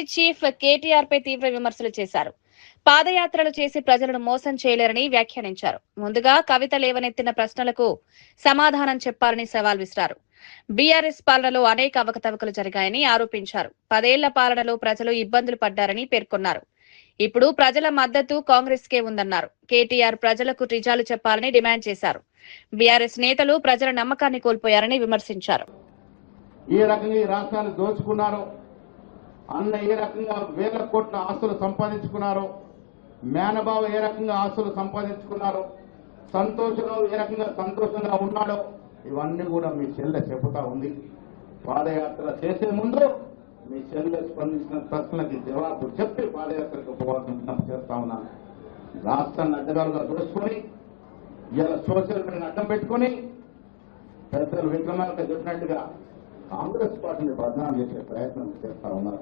PCC chief KTR పై తీవ్ర విమర్శలు చేశారు. పాదయాత్రలు చేసి ప్రజలను మోసం చేయలేరని వ్యాఖ్యానించారు. ముందుగా కవిత లేవనెత్తిన ప్రశ్నలకు సమాధానం చెప్పాలని సవాల్ విసిరారు. బీఆర్ఎస్ పాలనలో అనేక అవకతవకలు జరిగాయని ఆరోపించారు. 10 ఏళ్ల పాలనలో ప్రజలు ఇబ్బందులు పడ్డారని పేర్కొన్నారు. ఇప్పుడు ప్రజల మద్దతు కాంగ్రెస్ కే ఉందన్నారు. కేటీఆర్ ప్రజలకు నిజాలు చెప్పాలని డిమాండ్ చేశారు. బీఆర్ఎస్ నేతలు ప్రజల నమ్మకాన్ని కోల్పోయారని విమర్శించారు. ఏ రకంగా ఈ రాష్ట్రాన్ని దోచుకున్నారో, అన్న ఏ రకంగా వేల కోట్ల ఆస్తులు సంపాదించుకున్నారో, మేనబావ ఏ రకంగా ఆస్తులు సంపాదించుకున్నారో, సంతోషరావు ఏ రకంగా సంతోషంగా ఉన్నాడో ఇవన్నీ కూడా మీ చెల్లె చెబుతా ఉంది. పాదయాత్ర చేసే ముందు మీ చెల్లె స్పందించిన ప్రశ్నలకి జవాబు చెప్పి పాదయాత్రకు పోవాల్సిన విజ్ఞప్తి చేస్తా ఉన్నాను. రాష్ట్రాన్ని అడ్డగాలుగా దోచుకొని ఇలా సోషల్ మీడియాని అడ్డం పెట్టుకొని పెద్దలు విక్రమార్క చెప్పినట్టుగా కాంగ్రెస్ పార్టీని బదనాం చేసే ప్రయత్నం చేస్తా ఉన్నారు.